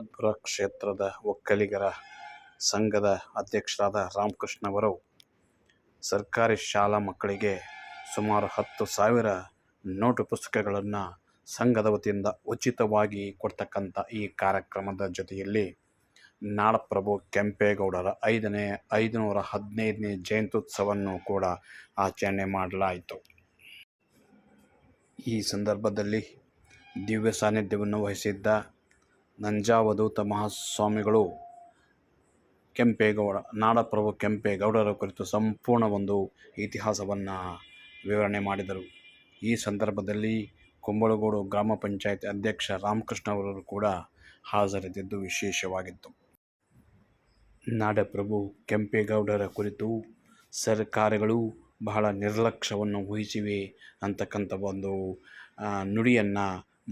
ಶಿವಪುರ ಕ್ಷೇತ್ರದ ಒಕ್ಕಲಿಗರ ಸಂಘದ ಅಧ್ಯಕ್ಷರಾದ ರಾಮಕೃಷ್ಣ ಅವರು ಸರ್ಕಾರಿ ಶಾಲಾ ಮಕ್ಕಳಿಗೆ ಸುಮಾರು ಹತ್ತು ಸಾವಿರ ನೋಟು ಪುಸ್ತಕಗಳನ್ನು ಸಂಘದ ವತಿಯಿಂದ ಉಚಿತವಾಗಿ ಕೊಡ್ತಕ್ಕಂಥ ಈ ಕಾರ್ಯಕ್ರಮದ ಜೊತೆಯಲ್ಲಿ ನಾಡಪ್ರಭು ಕೆಂಪೇಗೌಡರ ಐದನೇ, ಐದುನೂರ ಹದಿನೈದನೇ ಜಯಂತ್ಯುತ್ಸವವನ್ನು ಕೂಡ ಆಚರಣೆ ಮಾಡಲಾಯಿತು. ಈ ಸಂದರ್ಭದಲ್ಲಿ ದಿವ್ಯ ಸಾನ್ನಿಧ್ಯವನ್ನು ವಹಿಸಿದ್ದ ನಂಜಾವಧೂತ ಮಹಾಸ್ವಾಮಿಗಳು ಕೆಂಪೇಗೌಡ, ನಾಡಪ್ರಭು ಕೆಂಪೇಗೌಡರ ಕುರಿತು ಸಂಪೂರ್ಣ ಒಂದು ಇತಿಹಾಸವನ್ನು ವಿವರಣೆ ಮಾಡಿದರು. ಈ ಸಂದರ್ಭದಲ್ಲಿ ಕುಂಬಳಗೋಡು ಗ್ರಾಮ ಪಂಚಾಯತ್ ಅಧ್ಯಕ್ಷ ರಾಮಕೃಷ್ಣ ಅವರು ಕೂಡ ಹಾಜರಿದ್ದಿದ್ದು ವಿಶೇಷವಾಗಿತ್ತು. ನಾಡಪ್ರಭು ಕೆಂಪೇಗೌಡರ ಕುರಿತು ಸರ್ಕಾರಗಳು ಬಹಳ ನಿರ್ಲಕ್ಷ್ಯವನ್ನು ವಹಿಸಿವೆ ಅಂತಕ್ಕಂಥ ಒಂದು ನುಡಿಯನ್ನು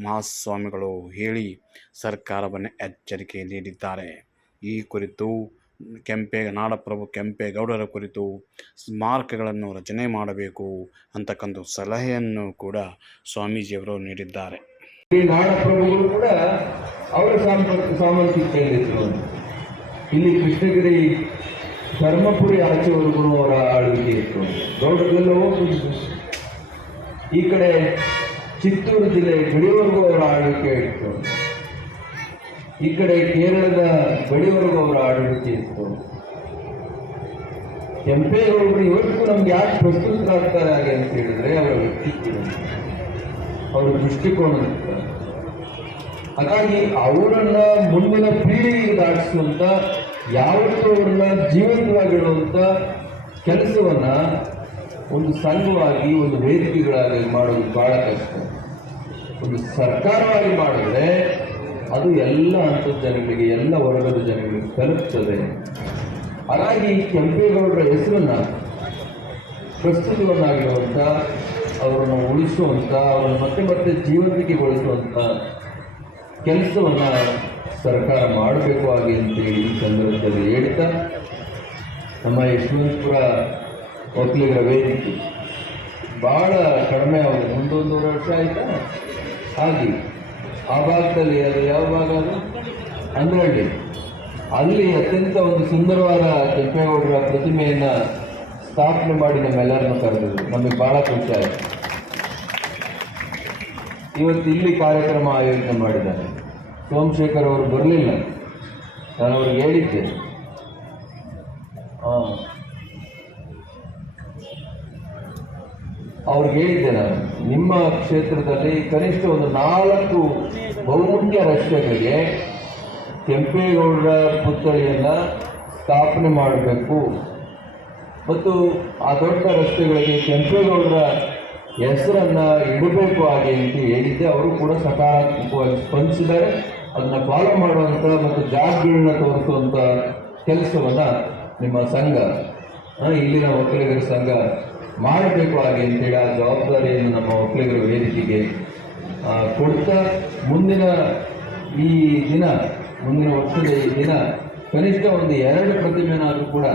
ಮಹಾಸ್ವಾಮಿಗಳು ಹೇಳಿ ಸರ್ಕಾರವನ್ನು ಎಚ್ಚರಿಕೆ ನೀಡಿದ್ದಾರೆ. ಈ ಕುರಿತು ಕೆಂಪೇ, ನಾಡಪ್ರಭು ಕೆಂಪೇಗೌಡರ ಕುರಿತು ಸ್ಮಾರಕಗಳನ್ನು ರಚನೆ ಮಾಡಬೇಕು ಅಂತಕ್ಕಂಥ ಸಲಹೆಯನ್ನು ಕೂಡ ಸ್ವಾಮೀಜಿಯವರು ನೀಡಿದ್ದಾರೆ. ಈ ನಾಡಪ್ರಭುಗಳು ಕೂಡ ಅವರ ಸಾಮರ್ಥ್ಯ ಸಾಮರ್ಥ್ಯದಲ್ಲಿದ್ದರು ಇಲ್ಲಿ ಕೃಷ್ಣಗಿರಿ, ಧರ್ಮಪುರಿ ಆಚೆವರೆಗೂ ಅವರ ಆಳ್ವಿಕೆ ಇತ್ತು. ಗೌಡರೆಲ್ಲವೂ ಈ ಕಡೆ ಚಿತ್ತೂರು ಜಿಲ್ಲೆ ಗಡಿವರೆಗೂ ಅವರ ಇತ್ತು. ಈ ಕಡೆ ಕೇರಳದ ಗಡಿವರೆಗೂ ಅವರ ಆಳ್ವಿಕೆ ಇತ್ತು. ಕೆಂಪೇಗೌಡರು ಇವತ್ತು ನಮ್ಗೆ ಯಾಕೆ ಪ್ರಸ್ತುತರಾಗ್ತಾರೆ ಅಂತ ಹೇಳಿದ್ರೆ ಅವರ ವ್ಯಕ್ತಿತ್ವ. ಅವರ ದೃಷ್ಟಿಕೋನ ಹಾಗಾಗಿ ಅವರನ್ನ ಮುಂದಿನ ಪೀಳಿಗೆಗೆ ದಾಟಿಸುವಂತ, ಯಾವತ್ತೂ ಅವರನ್ನ ಜೀವಂತವಾಗಿಡುವಂತ ಕೆಲಸವನ್ನ ಒಂದು ಸಂಘವಾಗಿ, ಒಂದು ವೇದಿಕೆಗಳಾಗಿ ಮಾಡೋದು ಬಹಳ ಕಷ್ಟ. ಒಂದು ಸರ್ಕಾರವಾಗಿ ಮಾಡಿದ್ರೆ ಅದು ಎಲ್ಲ ಹಂತದ ಜನಗಳಿಗೆ ಎಲ್ಲ ವರ್ಗದ ಜನಗಳಿಗೆ ತಲುಪ್ತದೆ. ಹಾಗಾಗಿ ಕೆಂಪೇಗೌಡರ ಹೆಸರನ್ನು ಪ್ರಸ್ತುತವನ್ನಾಗಿರುವಂಥ ಅವರನ್ನು ಉಳಿಸುವಂಥ ಅವರನ್ನು ಮತ್ತೆ ಮತ್ತೆ ಜೀವಂತಿಕೆಗೊಳಿಸುವಂಥ ಕೆಲಸವನ್ನು ಸರ್ಕಾರ ಮಾಡಬೇಕು ಹಾಗೆ ಅಂತೇಳಿ ಈ ಸಂದರ್ಭದಲ್ಲಿ ಹೇಳ್ತಾ ನಮ್ಮ ಯಶವಂತಪುರ ಒಕ್ಕಲಿಗರ ವೇದಿಕೆ. ಭಾಳ ಕಡಿಮೆ ಆಗಿದೆ. ಮುಂದೊಂದೂವರೆ ವರ್ಷ ಆಯಿತಾ? ಹಾಗೆ ಆ ಭಾಗದಲ್ಲಿ ಅದು ಯಾವ ಭಾಗ ಅದು? ಅಲ್ಲಿ ಅತ್ಯಂತ ಒಂದು ಸುಂದರವಾದ ಕೆಂಪೇಗೌಡರ ಪ್ರತಿಮೆಯನ್ನು ಸ್ಥಾಪನೆ ಮಾಡಿ ನಮ್ಮೆಲ್ಲರನ್ನು ಕರೆದಿದ್ರು ನಮಗೆ ಭಾಳ ಖುಷಿ ಆಯಿತು. ಇವತ್ತು ಇಲ್ಲಿ ಕಾರ್ಯಕ್ರಮ ಆಯೋಜನೆ ಮಾಡಿದ್ದಾರೆ. ಸೋಮಶೇಖರ್ ಅವರು ಬರಲಿಲ್ಲ. ನಾನು ಅವ್ರಿಗೆ ಹೇಳಿದ್ದೆ. ಅವ್ರಿಗೆ ಹೇಳಿದ್ದೆ ನಾನು ನಿಮ್ಮ ಕ್ಷೇತ್ರದಲ್ಲಿ ಕನಿಷ್ಠ ಒಂದು ನಾಲ್ಕು ಬಹುಮುಖ್ಯ ರಸ್ತೆಗಳಿಗೆ ಕೆಂಪೇಗೌಡರ ಪುತ್ಥಳಿಯನ್ನು ಸ್ಥಾಪನೆ ಮಾಡಬೇಕು. ಮತ್ತು ಆ ದೊಡ್ಡ ರಸ್ತೆಗಳಿಗೆ ಕೆಂಪೇಗೌಡರ ಹೆಸರನ್ನು ಇಡಬೇಕು ಹಾಗೆ ಅಂತ ಹೇಳಿದ್ದೆ. ಅವರು ಕೂಡ ಸಕಾರಾತ್ಮಕವಾಗಿ ಸ್ಪಂದಿಸಿದ್ದಾರೆ. ಅದನ್ನು ಫಾಲೋ ಮಾಡುವಂಥ ಮತ್ತು ಜಾಗಗಳನ್ನ ತೋರಿಸುವಂಥ ಕೆಲಸವನ್ನು ನಿಮ್ಮ ಸಂಘ ಇಲ್ಲಿನ ಒಕ್ಕಲಿಗರ ಸಂಘ ಮಾಡಬೇಕು ಹಾಗೆ ಅಂತೇಳಿ ಆ ಜವಾಬ್ದಾರಿಯನ್ನು ನಮ್ಮ ಒಕ್ಕಲಿಗರ ವೇದಿಕೆಗೆ ಕೊಡ್ತಾ ಮುಂದಿನ ಈ ದಿನ, ಮುಂದಿನ ವರ್ಷದ ಈ ದಿನ ಕನಿಷ್ಠ ಒಂದು ಎರಡು ಪ್ರತಿಮೆನಾದರೂ ಕೂಡ,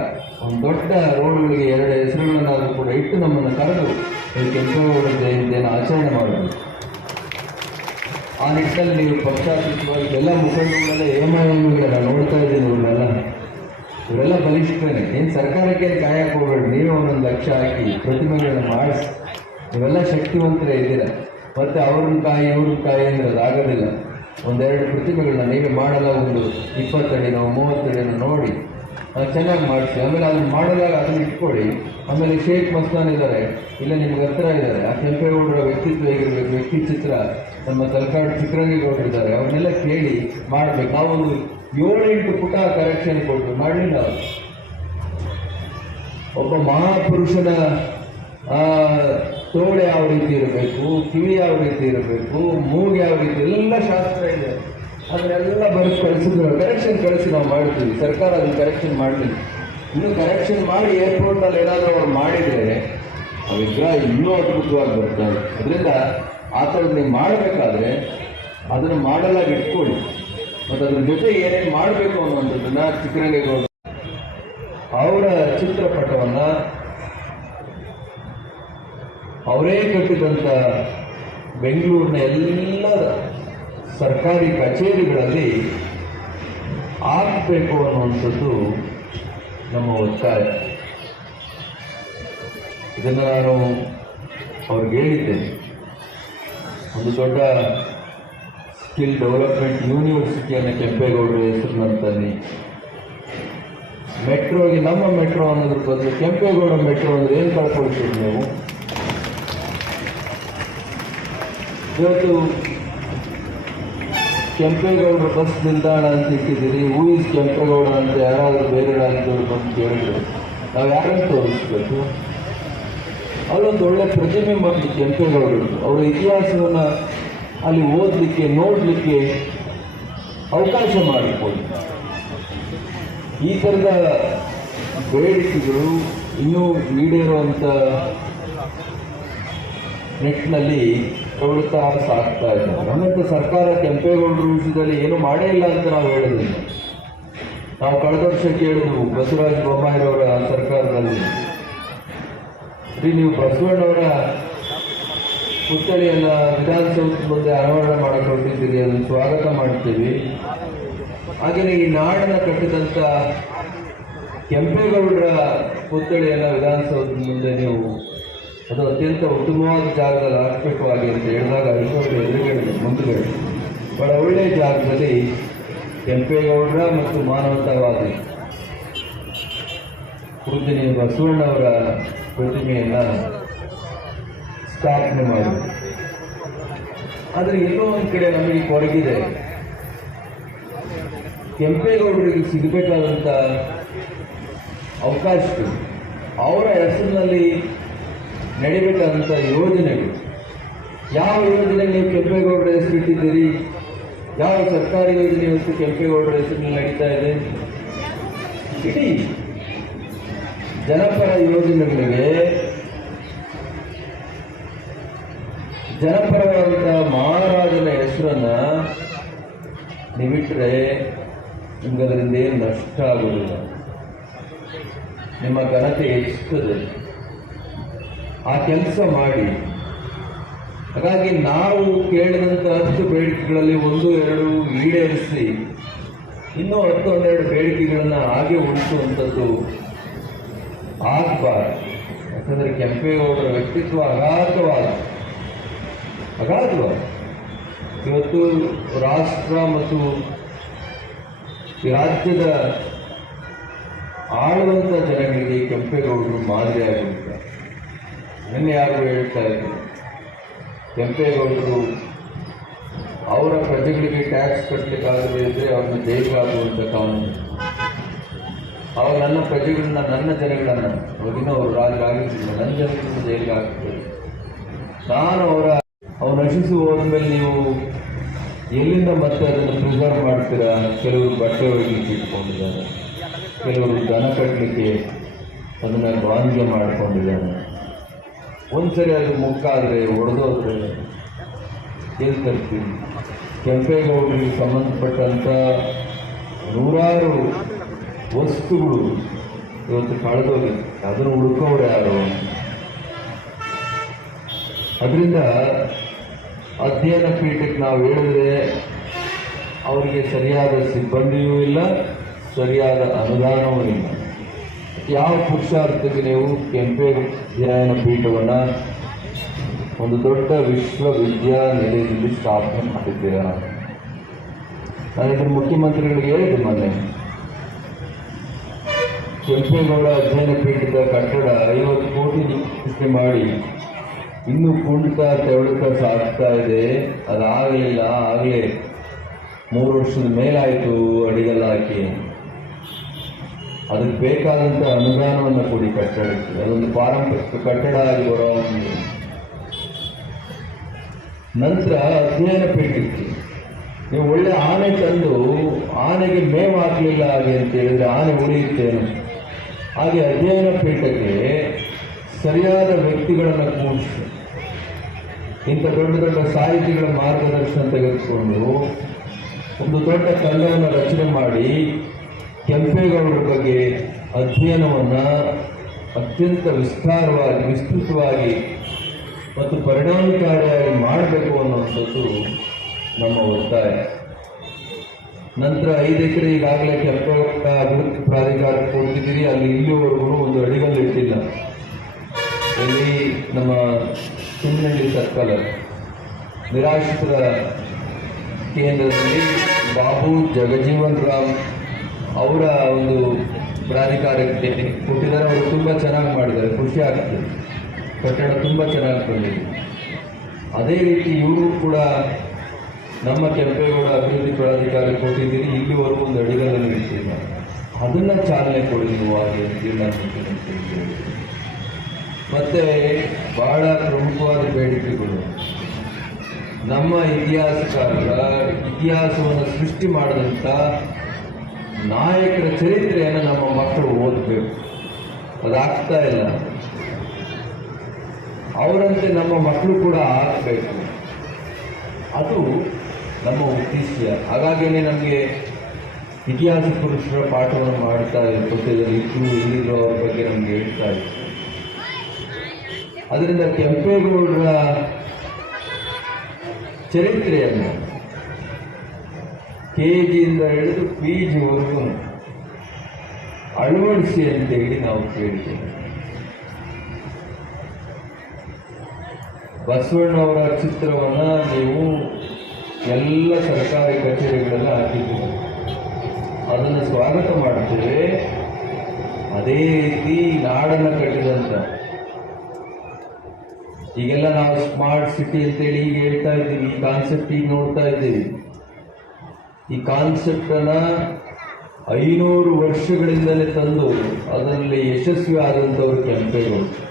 ಒಂದು ದೊಡ್ಡ ರೋಡ್ಗಳಿಗೆ ಎರಡು ಹೆಸರುಗಳನ್ನಾದರೂ ಕೂಡ ಇಟ್ಟು ನಮ್ಮನ್ನು ಕರೆದು ಕೆಂಪೇಗೌಡ ಜಯಂತಿಯನ್ನು ಆಚರಣೆ ಮಾಡಬೇಕು. ಆ ನಿಟ್ಟಿನಲ್ಲಿ ನೀವು ಪಕ್ಷಾತೀತವಾಗಿ ಎಲ್ಲ ಮುಖಂಡಗಳೆಲ್ಲ ಏಮಾಯಮಿಗಳನ್ನ ನೋಡ್ತಾ ಇದ್ದೀನಿ ಇವ್ರನ್ನೆಲ್ಲ ಇವರೆಲ್ಲ ಬಲಿಷ್ಠರೇ. ಏನು ಸರ್ಕಾರಕ್ಕೆ ಕಾಯಕ್ಕೆ ಹೋಗ್ಬೇಡಿ. ನೀವೇ ಒಂದೊಂದು ಲಕ್ಷ ಹಾಕಿ ಪ್ರತಿಮೆಗಳನ್ನು ಮಾಡಿಸಿ. ಇವೆಲ್ಲ ಶಕ್ತಿವಂತರೇ ಇದ್ದೀರ. ಮತ್ತು ಅವ್ರನ್ನ ಕಾಯಿ ಇವ್ರನ್ನ ಕಾಯಿ ಅಂದರೆ ಆಗೋದಿಲ್ಲ. ಒಂದೆರಡು ಪ್ರತಿಮೆಗಳನ್ನ ನೀವೇ ಮಾಡಲ್ಲ, ಒಂದು ಇಪ್ಪತ್ತಡಿನೋ, ಮೂವತ್ತಡಿನೋ ನೋಡಿ. ಅದು ಚೆನ್ನಾಗಿ ಮಾಡಿಸಿ. ಆಮೇಲೆ ಅದನ್ನು ಮಾಡಿದಾಗ ಅದನ್ನು ಇಟ್ಕೊಳ್ಳಿ. ಆಮೇಲೆ ಶೇಖ್ ಮಸ್ತಾನ್ ಇದ್ದಾರೆ. ಇಲ್ಲ ನಿಮ್ಗೆ ಹತ್ರ ಇದ್ದಾರೆ. ಆ ಕೆಂಪೇಗೌಡರ ವ್ಯಕ್ತಿತ್ವ ಹೇಗಿರಬೇಕು? ವ್ಯಕ್ತಿ ಚಿತ್ರ ನಮ್ಮ ತಲಕಾಡು ಚಿತ್ರರಂಗೇಗೌಡರು ಇದ್ದಾರೆ ಅವನ್ನೆಲ್ಲ ಕೇಳಿ ಮಾಡಬೇಕು. ನಾವೊಂದು ಏಳೆಂಟು ಪುಟ ಕರೆಕ್ಷನ್ ಕೊಟ್ಟು ಮಾಡಲಿಲ್ಲ ಅವರು. ಒಬ್ಬ ಮಹಾಪುರುಷನ ತೋಳು ಯಾವ ರೀತಿ ಇರಬೇಕು, ಕಿವಿ ಯಾವ ರೀತಿ ಇರಬೇಕು, ಮೂಗು ಯಾವ ರೀತಿ, ಎಲ್ಲ ಶಾಸ್ತ್ರ ಇದೆ. ಅದನ್ನೆಲ್ಲ ಬರೆದು ಕಳಿಸಿದ್ರು. ಕರೆಕ್ಷನ್ ಕಳಿಸಿ ನಾವು ಮಾಡ್ತೀವಿ. ಸರ್ಕಾರ ಅದನ್ನು ಕರೆಕ್ಷನ್ ಮಾಡಲಿಲ್ಲ. ಇನ್ನು ಕರೆಕ್ಷನ್ ಮಾಡಿ ಏರ್ಪೋರ್ಟ್ನಲ್ಲಿ ಏನಾದರೂ ಅವ್ರು ಮಾಡಿದರೆ ಆ ವಿಗ್ರಹ ಇನ್ನೂ ಅದ್ಭುತವಾಗಿ ಬರ್ತಾರೆ ಅದರಿಂದ ಆ ಥರದ್ದು ನೀವು ಮಾಡಬೇಕಾದ್ರೆ ಅದನ್ನು ಮಾಡಲಾಗಿ ಇಟ್ಕೊಳ್ಳಿ. ಮತ್ತು ಅದ್ರ ಜೊತೆ ಏನೇನು ಮಾಡಬೇಕು ಅನ್ನುವಂಥದ್ದನ್ನು ಚಿಕ್ಕರಂಗೇಗೌಡ ಅವರ ಚಿತ್ರಪಟವನ್ನು ಅವರೇ ಕಟ್ಟಿದಂಥ ಬೆಂಗಳೂರಿನ ಎಲ್ಲ ಸರ್ಕಾರಿ ಕಚೇರಿಗಳಲ್ಲಿ ಆಗಬೇಕು ಅನ್ನುವಂಥದ್ದು ನಮ್ಮ ಒತ್ತಾಯ. ಇದನ್ನು ನಾನು ಅವ್ರಿಗೆ ಹೇಳಿದ್ದೇನೆ. ಒಂದು ದೊಡ್ಡ ಸ್ಕಿಲ್ ಡೆವಲಪ್ಮೆಂಟ್ ಯೂನಿವರ್ಸಿಟಿಯನ್ನು ಕೆಂಪೇಗೌಡರ ಹೆಸರಿನಲ್ಲಿ ಮೆಟ್ರೋಗೆ ನಮ್ಮ ಮೆಟ್ರೋ ಅನ್ನೋದ್ರ ಬದಲು ಕೆಂಪೇಗೌಡ ಮೆಟ್ರೋ ಅಂದರೆ ಏನು ಕಳ್ಕೊಳ್ತೀವಿ ನೀವು? ಇವತ್ತು ಕೆಂಪೇಗೌಡರ ಬಸ್ ನಿಲ್ದಾಣ ಅಂತ ಇಟ್ಟಿದ್ದೀರಿ ಹೂ ಇಸ್ ಕೆಂಪೇಗೌಡ ಅಂತ ಯಾರಾದರೂ ಬೇರೆ ರಾಜ್ಯದವರು ಬಂದು ಕೇಳಿದ್ರು ನಾವು ಯಾರನ್ನು ತೋರಿಸ್ಬೇಕು? ಅಲ್ಲೊಂದು ಒಳ್ಳೆ ಪ್ರತಿಮೆ ಮಾಡಲಿಕ್ಕೆ ಕೆಂಪೇಗೌಡರು ಅವರ ಇತಿಹಾಸವನ್ನು ಅಲ್ಲಿ ಓದಲಿಕ್ಕೆ, ನೋಡಲಿಕ್ಕೆ ಅವಕಾಶ ಮಾಡಿಕೊಡಿ. ಈ ಥರದ ಬೇಡಿಕೆಗಳು ಇನ್ನೂ ಈಡೇರುವಂಥ ನಿಟ್ಟಿನಲ್ಲಿ ಪ್ರವೃತ್ತ ಸಾಕ್ತಾ ಇದ್ದಾರೆ. ನಮ್ಮಂತ ಸರ್ಕಾರ ಕೆಂಪೇಗೌಡರು ವಿಷಯದಲ್ಲಿ ಏನು ಮಾಡೇ ಇಲ್ಲ ಅಂತ ನಾವು ಹೇಳೋದಿಲ್ಲ. ನಾವು ಕಳೆದ ವರ್ಷ ಕೇಳಿದ್ವು, ಬಸವರಾಜ ಬೊಮ್ಮಾಯಿರವರ ಸರ್ಕಾರದಲ್ಲಿ. ರೀ ನೀವು ಬಸವಣ್ಣವರ ಪುತ್ಥಳಿಯನ್ನ ವಿಧಾನಸೌಧ ಮುಂದೆ ಅನಾವರಣ ಮಾಡಿಕೊಂಡಿದ್ದೀರಿ ಅದನ್ನು ಸ್ವಾಗತ ಮಾಡ್ತೀವಿ. ಹಾಗೆಯೇ ಈ ನಾಡನ್ನು ಕಟ್ಟಿದಂಥ ಕೆಂಪೇಗೌಡರ ಪುತ್ಥಳಿಯನ್ನು ವಿಧಾನಸೌಧದ ಮುಂದೆ ನೀವು ಅದು ಅತ್ಯಂತ ಉತ್ತಮವಾದ ಜಾಗದಲ್ಲಿ ಹಾಕಬೇಕು ಅಂತ ಹೇಳಿದಾಗ ಐಶ್ವರ್ಯ ಎದುರುಗಡೆ ಮುಂದುಗಡೆ ಬಹಳ ಒಳ್ಳೆಯ ಜಾಗದಲ್ಲಿ ಕೆಂಪೇಗೌಡರ ಮತ್ತು ಮಾನವತಾವಾದಿ ಪೂಜನೀಯ ಬಸವಣ್ಣವರ ಪ್ರತಿಮೆಯನ್ನು ಸ್ಥಾಪನೆ ಮಾಡಿ ಆದರೆ ಎಲ್ಲೋ ಒಂದು ಕಡೆ ನಮಗೆ ಕೊರಗಿದೆ ಕೆಂಪೇಗೌಡರಿಗೆ ಸಿಗಬೇಕಾದಂಥ ಅವಕಾಶಗಳು ಅವರ ಹೆಸರಿನಲ್ಲಿ ನಡಿಬೇಕಾದಂಥ ಯೋಜನೆಗಳು ಯಾವ ಯೋಜನೆ ನೀವು ಕೆಂಪೇಗೌಡರ ಹೆಸರಿಟ್ಟಿದ್ದೀರಿ ಯಾವ ಸರ್ಕಾರಿ ಯೋಜನೆ ಹೆಸರು ಕೆಂಪೇಗೌಡರ ಹೆಸರಿನಲ್ಲಿ ನಡೀತಾ ಇದೆ ಇಡೀ ಜನಪರ ಯೋಜನೆಗಳಿಗೆ ಜನಪರವಾದಂಥ ಮಹಾರಾಜನ ಹೆಸರನ್ನ ನೀವಿಟ್ಟರೆ ನಿಮ್ಗೆ ಅದರಿಂದ ಏನು ನಷ್ಟ ಆಗುವುದಿಲ್ಲ ನಿಮ್ಮ ಘನತೆ ಹೆಚ್ಚುತ್ತದೆ ಆ ಕೆಲಸ ಮಾಡಿ. ಹಾಗಾಗಿ ನಾವು ಕೇಳಿದಂಥ ಹತ್ತು ಬೇಡಿಕೆಗಳಲ್ಲಿ ಒಂದು, ಎರಡು ಈಡೇರಿಸಿ, ಇನ್ನೂ ಹತ್ತು, ಹನ್ನೆರಡು ಬೇಡಿಕೆಗಳನ್ನು ಹಾಗೆ ಉಳಿಸುವಂಥದ್ದು ಆಗಬಾರ್ದು ಯಾಕಂದರೆ ಕೆಂಪೇಗೌಡರ ವ್ಯಕ್ತಿತ್ವ ಅಗಾಧವಾದ. ಅಗಾಧವಾದ. ಇವತ್ತು ರಾಷ್ಟ್ರ ಮತ್ತು ರಾಜ್ಯದ ಆಳುವಂಥ ಜನಗಳಿಗೆ ಕೆಂಪೇಗೌಡರು ಮಾದರಿಯಾಗಿರ್ತಾರೆ ನನ್ನ ಯಾರು ಹೇಳ್ತಾ ಇದ್ರು? ಕೆಂಪೇಗೌಡರು ಅವರ ಪ್ರಜೆಗಳಿಗೆ ಟ್ಯಾಕ್ಸ್ ಕಟ್ಟಲಿಕ್ಕಾಗದೇ ಇದ್ದರೆ ಅವ್ರನ್ನ ಜೈಲಿಗೆ ಆಗುವಂಥ ಕಾನೂನು. ಅವಾಗ ನನ್ನ ಪ್ರಜೆಗಳನ್ನ ನನ್ನ ಜನಗಳನ್ನು ಅವಾಗಿನ ಅವರು ರಾಜರಾಗಿರ್ತಿಲ್ಲ ನನ್ನ ಜನಗಳನ್ನು ಜೈಲಿಗೆ ನಾನು ಅವರ, ಅವ್ರು ನಶಿಸಿ ಹೋದ್ಮೇಲೆ ನೀವು ಎಲ್ಲಿಂದ ಮತ್ತೆ ಅದನ್ನು ಪ್ರಿಸರ್ವ್ ಮಾಡ್ತೀರಾ? ಕೆಲವರು ಬಟ್ಟೆ ಒಯ್ಲಿಕ್ಕೆ ಇಟ್ಕೊಂಡಿದ್ದಾರೆ. ಕೆಲವರು ದನ ಕಟ್ಟಲಿಕ್ಕೆ ಅದನ್ನು ಬಾಂಧ್ಯ ಮಾಡ್ಕೊಂಡಿದ್ದಾರೆ. ಒಂದ್ಸರಿ ಅದು ಮುಕ್ಕಾದರೆ, ಒಡೆದೋದ್ರೆ ಎಲ್ಲಿ ತರ್ತೀನಿ ಕೆಂಪೇಗೌಡರಿಗೆ ಸಂಬಂಧಪಟ್ಟಂಥ ನೂರಾರು ವಸ್ತುಗಳು ಇವತ್ತು ಕಳೆದೋಗಿ. ಅದನ್ನು ಹುಡುಕೋರು ಯಾರು? ಅದರಿಂದ ಅಧ್ಯಯನ ಪೀಠಕ್ಕೆ ನಾವು ಹೇಳಿದ್ರೆ ಅವರಿಗೆ ಸರಿಯಾದ ಸಿಬ್ಬಂದಿಯೂ ಇಲ್ಲ, ಸರಿಯಾದ ಅನುದಾನವೂ ಇಲ್ಲ. ಯಾವ ಪುರುಷಾರ್ಥಕ್ಕೆ ನೀವು ಕೆಂಪೆ ಅಧ್ಯಯನ ಪೀಠವನ್ನು ಒಂದು ದೊಡ್ಡ ವಿಶ್ವವಿದ್ಯಾನಿಲಯದಲ್ಲಿ ಸ್ಥಾಪನೆ ಮಾಡಿದ್ದೀರಾ? ನಾನು ಇದನ್ನು ಮುಖ್ಯಮಂತ್ರಿಗಳಿಗೆ ಹೇಳಿದೆ ಮೊನ್ನೆ. ಕೆಂಪೇಗೌಡ ಅಧ್ಯಯನ ಪೀಠದ ಕಟ್ಟಡ ಐವತ್ತು ಕೋಟಿ ಚಿಕಿತ್ಸೆ ಮಾಡಿ. ಇನ್ನೂ ಕುಂಡಿತ ತೆವಳುಕ ಸಾಗ್ತಾ ಇದೆ. ಅದಾಗಲಿಲ್ಲ, ಆಗಲೇ ಮೂರು ವರ್ಷದ ಮೇಲಾಯಿತು ಅಡಿಗಲ್ಲ ಹಾಕಿ ಅದಕ್ಕೆ ಬೇಕಾದಂಥ ಅನುದಾನವನ್ನು ಕೊಡಿ ಕಟ್ಟಡಕ್ಕೆ. ಅದೊಂದು ಪಾರಂಪರಿಕ ಕಟ್ಟಡ ಆಗಿ ಬರೋ ನಂತರ ಅಧ್ಯಯನ ಪೀಠಕ್ಕೆ ನೀವು ಒಳ್ಳೆ ಆನೆ ತಂದು, ಆನೆಗೆ ಮೇವು ಹಾಕಲಿಲ್ಲ ಹಾಗೆ ಅಂತ ಹೇಳಿದ್ರೆ ಆನೆ ಉಳಿಯುತ್ತೇನೆ ಹಾಗೆ ಅಧ್ಯಯನ ಪೀಠಕ್ಕೆ ಸರಿಯಾದ ವ್ಯಕ್ತಿಗಳನ್ನು ಕೂಡಿಸಿ ಇಂಥ ದೊಡ್ಡ ದೊಡ್ಡ ಸಾಹಿತಿಗಳ ಮಾರ್ಗದರ್ಶನ ತೆಗೆದುಕೊಂಡು ಒಂದು ದೊಡ್ಡ ತಂಡವನ್ನು ರಚನೆ ಮಾಡಿ ಕೆಂಪೇಗೌಡರ ಬಗ್ಗೆ ಅಧ್ಯಯನವನ್ನು ಅತ್ಯಂತ ವಿಸ್ತಾರವಾಗಿ, ವಿಸ್ತೃತವಾಗಿ ಮತ್ತು ಪರಿಣಾಮಕಾರಿಯಾಗಿ ಮಾಡಬೇಕು ಅನ್ನುವಂಥದ್ದು ನಮ್ಮ ಒತ್ತಾಯ. ನಂತರ ಐದು ಎಕರೆ ಈಗಾಗಲೇ ಕೆಂಪೇಗೌಡ ಅಭಿವೃದ್ಧಿ ಪ್ರಾಧಿಕಾರ ಕೊಡ್ತಿದ್ದೀರಿ. ಅಲ್ಲಿ ಇಲ್ಲಿವರೆಗೂ ಒಂದು ಅಡಿಗಲ್ಲು ಇಟ್ಟಿಲ್ಲ. ಇಲ್ಲಿ ನಮ್ಮ ಸುಮ್ಮನಹಳ್ಳಿ ಸರ್ಕಲ್ ನಿರಾಶ್ರಿತರ ಕೇಂದ್ರದಲ್ಲಿ ಬಾಬು ಜಗಜೀವನ್ ರಾಮ್ ಅವರ ಒಂದು ಪ್ರಾಧಿಕಾರಕ್ಕೆ ಕೊಟ್ಟಿದ್ದಾರೆ. ಅವರು ತುಂಬ ಚೆನ್ನಾಗಿ ಮಾಡಿದ್ದಾರೆ. ಖುಷಿ ಆಗ್ತದೆ. ಕಟ್ಟಡ ತುಂಬ ಚೆನ್ನಾಗಿ ಬಂದಿದೆ. ಅದೇ ರೀತಿ ಇವರು ಕೂಡ ನಮ್ಮ ಕೆಂಪೇಗೌಡ ಅಭಿವೃದ್ಧಿ ಪ್ರಾಧಿಕಾರಕ್ಕೆ ಕೊಟ್ಟಿದ್ದೀರಿ ಇಲ್ಲಿವರೆಗೂ ಒಂದು ಅಡಿಗಲ್ಲನ್ನು ಇಟ್ಟಿಲ್ಲ. ಅದನ್ನು ಚಾಲನೆ ಕೊಡಿ ನೀವು ಹಾಗೆ ಮತ್ತೆ ಬಹಳ ಪ್ರಮುಖವಾದ ಬೇಡಿಕೆಗಳು. ನಮ್ಮ ಇತಿಹಾಸಕಾರರ ಇತಿಹಾಸವನ್ನು ಸೃಷ್ಟಿ ಮಾಡಿದಂಥ ನಾಯಕರ ಚರಿತ್ರೆಯನ್ನು ನಮ್ಮ ಮಕ್ಕಳು ಓದಬೇಕು. ಅದಾಗ್ತಾ ಇಲ್ಲ. ಅವರಂತೆ ನಮ್ಮ ಮಕ್ಕಳು ಕೂಡ ಆಗಬೇಕು. ಅದು ನಮ್ಮ ಉದ್ದೇಶ. ಹಾಗಾಗಿಯೇ ನಮಗೆ ಇತಿಹಾಸ ಪುರುಷರ ಪಾಠವನ್ನು ಮಾಡ್ತಾ ಕೊಟ್ಟಿದ್ದಾರೆ ಇದ್ರು ಇಲ್ಲಿರೋ ಬಗ್ಗೆ ನಮ್ಗೆ ಹೇಳ್ತಾ ಇತ್ತು ಅದರಿಂದ ಕೆಂಪೇಗೌಡರ ಚರಿತ್ರೆಯನ್ನು ಕೆ ಜಿಯಿಂದ ಹಿಡಿದು ಪಿ ಜಿವರೆಗೂ ಅಳವಡಿಸಿ ಅಂತೇಳಿ ನಾವು ಕೇಳಿದ್ದೇವೆ ಬಸವಣ್ಣವರ ಚಿತ್ರವನ್ನು ನೀವು ಎಲ್ಲ ಸರ್ಕಾರಿ ಕಚೇರಿಗಳೆಲ್ಲ ಹಾಕಿದ್ದೀವಿ ಅದನ್ನು ಸ್ವಾಗತ ಮಾಡ್ತೇವೆ ಅದೇ ರೀತಿ ನಾಡನ್ನು ಕಟ್ಟಿದಂಥ ಈಗೆಲ್ಲ ನಾವು ಸ್ಮಾರ್ಟ್ ಸಿಟಿ ಅಂತೇಳಿ ಈಗ ಹೇಳ್ತಾ ಇದ್ದೀವಿ. ಈ ಕಾನ್ಸೆಪ್ಟ್ ಈಗ ನೋಡ್ತಾ ಇದ್ದೀವಿ. ಈ ಕಾನ್ಸೆಪ್ಟನ್ನು ಐನೂರು ವರ್ಷಗಳಿಂದಲೇ ತಂದು ಅದರಲ್ಲಿ ಯಶಸ್ವಿ ಆದಂಥವ್ರು ಕೆಂಪೇಗೌಡರು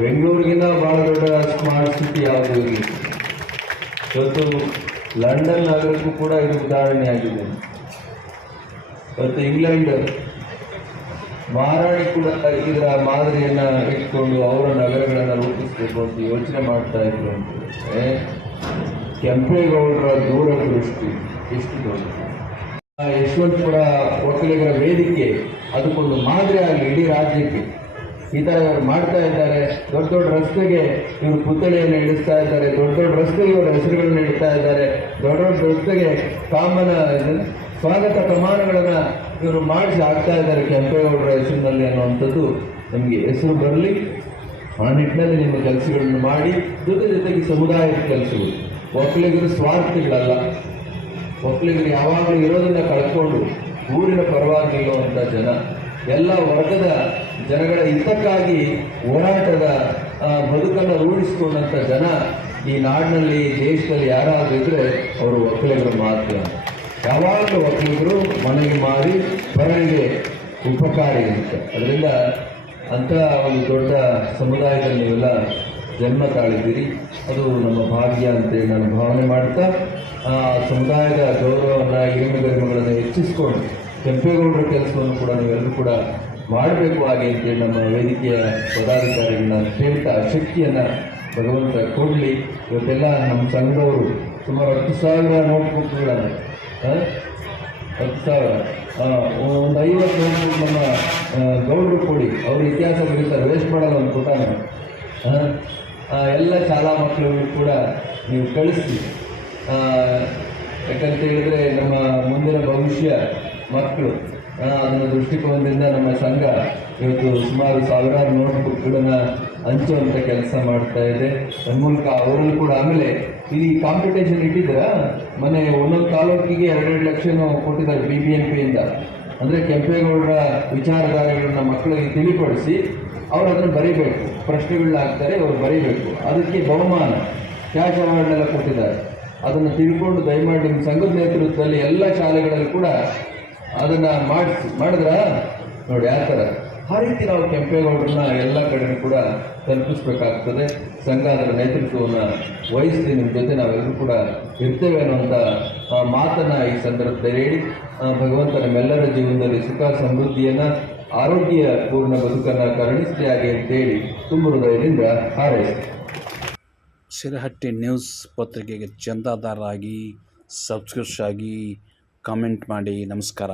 ಬೆಂಗಳೂರಿಗಿಂತ ಭಾಳ ದೊಡ್ಡ ಸ್ಮಾರ್ಟ್ ಸಿಟಿ ಯಾವುದು ಇರಲಿ. ಇವತ್ತು ಲಂಡನ್ ನಗರಕ್ಕೂ ಕೂಡ ಇದು ಉದಾಹರಣೆಯಾಗಿದೆ ಇವತ್ತು ಇಂಗ್ಲೆಂಡ್ ಮಹಾರಾಣಿ ಕೂಡ ಇದರ ಮಾದರಿಯನ್ನು ಇಟ್ಕೊಂಡು ಅವರ ನಗರಗಳನ್ನು ರೂಪಿಸಬೇಕು ಅಂತ ಯೋಚನೆ ಮಾಡ್ತಾ ಇದ್ರು ಅಂತ ಕೆಂಪೇಗೌಡರ ದೂರದೃಷ್ಟಿ ಎಷ್ಟು ದೊಡ್ಡ ಯಶವಂತಪುರ ಒಕ್ಕಲಿಗರ ವೇದಿಕೆ, ಅದಕ್ಕೊಂದು ಮಾದರಿ ಆಗಲಿ ಇಡೀ ರಾಜ್ಯಕ್ಕೆ. ಈ ಥರ ಇವರು ಮಾಡ್ತಾ ಇದ್ದಾರೆ. ದೊಡ್ಡ ದೊಡ್ಡ ರಸ್ತೆಗೆ ಇವರು ಪುತ್ಥಳಿಯನ್ನು ಇಳಿಸ್ತಾ ಇದ್ದಾರೆ. ದೊಡ್ಡ ದೊಡ್ಡ ರಸ್ತೆಗೆ ಇವರ ಹೆಸರುಗಳನ್ನು ಇಡ್ತಾ ಇದ್ದಾರೆ. ದೊಡ್ಡ ದೊಡ್ಡ ರಸ್ತೆಗೆ ಕಾಮನ ಸ್ವಾಗತ ಪ್ರಮಾಣಗಳನ್ನು ಇವರು ಮಾಡಿಸಿ ಆಗ್ತಾ ಇದ್ದಾರೆ ಕೆಂಪೇಗೌಡರ ಹೆಸರಿನಲ್ಲಿ ಅನ್ನುವಂಥದ್ದು ನಮಗೆ ಹೆಸರು ಬರಲಿ. ಆ ನಿಟ್ಟಿನಲ್ಲಿ ನಿಮ್ಮ ಕೆಲಸಗಳನ್ನು ಮಾಡಿ, ಜೊತೆ ಜೊತೆಗೆ ಸಮುದಾಯದ ಕೆಲಸಗಳು. ಒಕ್ಕಲಿಗರು ಸ್ವಾರ್ಥಿಗಳಲ್ಲ. ಒಕ್ಕಲಿಗರು ಯಾವಾಗಲೂ ಇರೋದನ್ನ ಕಳ್ಕೊಂಡು ಊರಿನ ಪರವಾಗಿ ಜನ. ಎಲ್ಲ ವರ್ಗದ ಜನಗಳ ಹಿತಕ್ಕಾಗಿ ಹೋರಾಟದ ಬದುಕನ್ನು ರೂಢಿಸಿಕೊಂಡಂಥ ಜನ ಈ ನಾಡಿನಲ್ಲಿ, ದೇಶದಲ್ಲಿ ಯಾರಾದರೂ ಇದ್ದರೆ ಅವರು ಒಕ್ಕಲಿಗರು ಮಾತ್ರ. ಯಾವಾಗಲೂ ಒಕ್ಕಲಿಗರು ಮನೆಗೆ ಮಾರಿ ಬರಲಿಗೆ ಉಪಕಾರಿ ಇರುತ್ತೆ. ಅದರಿಂದ ಅಂಥ ಒಂದು ದೊಡ್ಡ ಸಮುದಾಯದಲ್ಲಿ ನೀವೆಲ್ಲ ಜನ್ಮ ತಾಳಿದ್ದೀರಿ. ಅದು ನಮ್ಮ ಭಾಗ್ಯ ಅಂತೇಳಿ ನಾನು ಭಾವನೆ ಮಾಡ್ತಾ ಸಮುದಾಯದ ಗೌರವವನ್ನು ಹಿರಿಮೆ ಗರಿಮೆಗಳನ್ನು ಹೆಚ್ಚಿಸಿಕೊಂಡು ಕೆಂಪೇಗೌಡರ ಕೆಲಸವನ್ನು ಕೂಡ ನೀವೆಲ್ಲರೂ ಕೂಡ ಮಾಡಬೇಕು ಹಾಗೆ ಅಂತೇಳಿ ನಮ್ಮ ವೇದಿಕೆಯ ಪದಾಧಿಕಾರಿಗಳನ್ನ ಕೇಳ್ತಾ ಶಕ್ತಿಯನ್ನು ಭಗವಂತ ಕೊಡಲಿ. ಇವತ್ತೆಲ್ಲ ನಮ್ಮ ಸಂಘದವರು ಸುಮಾರು ಹತ್ತು ಸಾವಿರ ನೋಟ್ಬುಕ್ಗಳನ್ನು ಹತ್ತು ಸಾವಿರ. ಒಂದು ಐವತ್ತು ನೋಟ್ಬುಕ್ ನಮ್ಮ ಗೌಡರು ಕೊಡಿ. ಅವ್ರ ಇತಿಹಾಸ ಬರೀತಾರೆ. ವೇಸ್ಟ್ ಮಾಡಲ್ಲ ಒಂದು ಪುಟಾನ. ಎಲ್ಲ ಶಾಲಾ ಮಕ್ಕಳು ಕೂಡ ನೀವು ಕಳಿಸಿ ಯಾಕಂತ ಹೇಳಿದ್ರೆ ನಮ್ಮ ಮುಂದಿನ ಭವಿಷ್ಯ ಮಕ್ಕಳು. ಅದರ ದೃಷ್ಟಿಕೋನದಿಂದ ನಮ್ಮ ಸಂಘ ಇವತ್ತು ಸುಮಾರು ಸಾವಿರಾರು ನೋಟ್ಬುಕ್ಗಳನ್ನು ಹಂಚುವಂಥ ಕೆಲಸ ಮಾಡ್ತಾ ಇದೆ. ಮೂಲಕ ಅವರಲ್ಲೂ ಕೂಡ ಆಮೇಲೆ ಈ ಕಾಂಪಿಟೇಷನ್ ಇಟ್ಟಿದ್ರ, ಮೊನ್ನೆ ಒಂದೊಂದು ತಾಲೂಕಿಗೆ ಎರಡೆರಡು ಲಕ್ಷನೂ ಕೊಟ್ಟಿದ್ದಾರೆ ಬಿ ಬಿ ಎಂ ಪಿಯಿಂದ ಅಂದರೆ ಕೆಂಪೇಗೌಡರ ವಿಚಾರಧಾರೆಗಳನ್ನ ಮಕ್ಕಳಿಗೆ ತಿಳಿಪಡಿಸಿ ಅವರು ಅದನ್ನು ಬರೀಬೇಕು. ಪ್ರಶ್ನೆಗಳನ್ನ ಹಾಕ್ತಾರೆ ಅವರು ಬರೀಬೇಕು. ಅದಕ್ಕೆ ಬಹುಮಾನ, ಕ್ಯಾಶ್ ಅವಾರ್ಡ್ನೆಲ್ಲ ಕೊಟ್ಟಿದ್ದಾರೆ. ಅದನ್ನು ತಿಳ್ಕೊಂಡು ದಯಮಾಡಿ ನಿಮ್ಮ ಸಂಘದ ನೇತೃತ್ವದಲ್ಲಿ ಎಲ್ಲ ಶಾಲೆಗಳಲ್ಲಿ ಕೂಡ ಅದನ್ನು ಮಾಡಿಸಿ, ಮಾಡಿದ್ರ? ನೋಡಿ, ಆ ಥರ. ಆ ರೀತಿ ನಾವು ಕೆಂಪೇಗೌಡರನ್ನ ಎಲ್ಲ ಕಡೆಯೂ ಕೂಡ ತಲುಪಿಸ್ಬೇಕಾಗ್ತದೆ. ಸಂಘ ಅದರ ನೇತೃತ್ವವನ್ನು ವಹಿಸಿ ನಿಮ್ಮ ಜೊತೆ ನಾವೆಲ್ಲರೂ ಕೂಡ ಇರ್ತೇವೆ ಅನ್ನುವಂಥ ಮಾತನ್ನು ಈ ಸಂದರ್ಭದಲ್ಲಿ ಹೇಳಿ ಭಗವಂತ ನಮ್ಮೆಲ್ಲರ ಜೀವನದಲ್ಲಿ ಸುಖ, ಸಮೃದ್ಧಿಯನ್ನು, ಆರೋಗ್ಯ ಪೂರ್ಣ ಬದುಕನ್ನು ಕರುಣಿಸಲಿ ಹಾಗೆ ಅಂತೇಳಿ ತುಂಬ ಹೃದಯದಿಂದ ಹಾರೈಸಿ ಶಿರಹಟ್ಟಿ ನ್ಯೂಸ್ ಪತ್ರಿಕೆಗೆ ಚಂದಾದಾರರಾಗಿ ಸಬ್ಸ್ಕ್ರಿಪ್ಷ್ ಆಗಿ ಕಾಮೆಂಟ್ ಮಾಡಿ ನಮಸ್ಕಾರ.